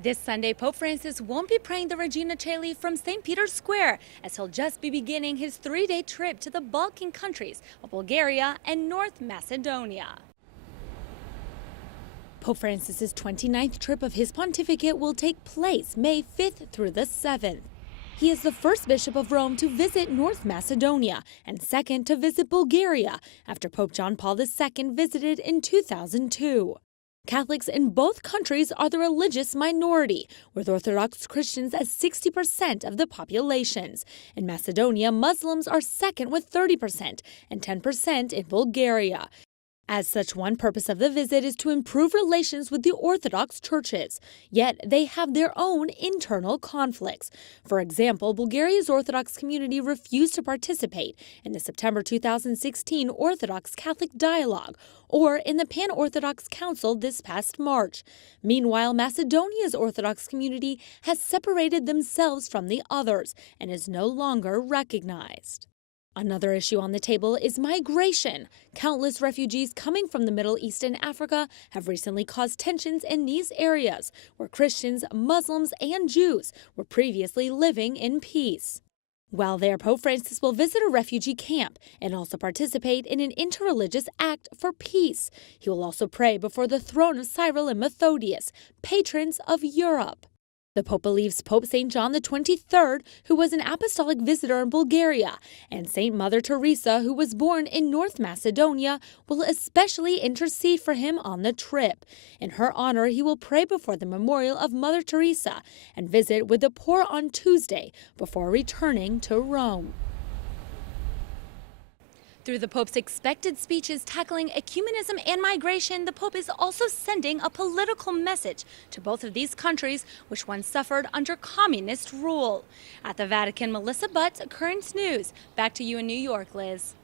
This Sunday, Pope Francis won't be praying the Regina Caeli from St. Peter's Square, as he'll just be beginning his three-day trip to the Balkan countries of Bulgaria and North Macedonia. Pope Francis's 29th trip of his pontificate will take place May 5th through the 7th. He is the first bishop of Rome to visit North Macedonia and second to visit Bulgaria after Pope John Paul II visited in 2002. Catholics in both countries are the religious minority, with Orthodox Christians as 60% of the populations. In Macedonia, Muslims are second with 30% and 10% in Bulgaria. As such, one purpose of the visit is to improve relations with the Orthodox churches, yet they have their own internal conflicts. For example, Bulgaria's Orthodox community refused to participate in the September 2016 Orthodox Catholic Dialogue or in the Pan-Orthodox Council this past March. Meanwhile, Macedonia's Orthodox community has separated themselves from the others and is no longer recognized. Another issue on the table is migration. Countless refugees coming from the Middle East and Africa have recently caused tensions in these areas, where Christians, Muslims, and Jews were previously living in peace. While there, Pope Francis will visit a refugee camp and also participate in an interreligious act for peace. He will also pray before the throne of Cyril and Methodius, patrons of Europe. The Pope believes Pope St. John XXIII, who was an apostolic visitor in Bulgaria, and St. Mother Teresa, who was born in North Macedonia, will especially intercede for him on the trip. In her honor, he will pray before the memorial of Mother Teresa and visit with the poor on Tuesday before returning to Rome. Through the Pope's expected speeches tackling ecumenism and migration, the Pope is also sending a political message to both of these countries, which once suffered under communist rule. At the Vatican, Melissa Butts, Current News. Back to you in New York, Liz.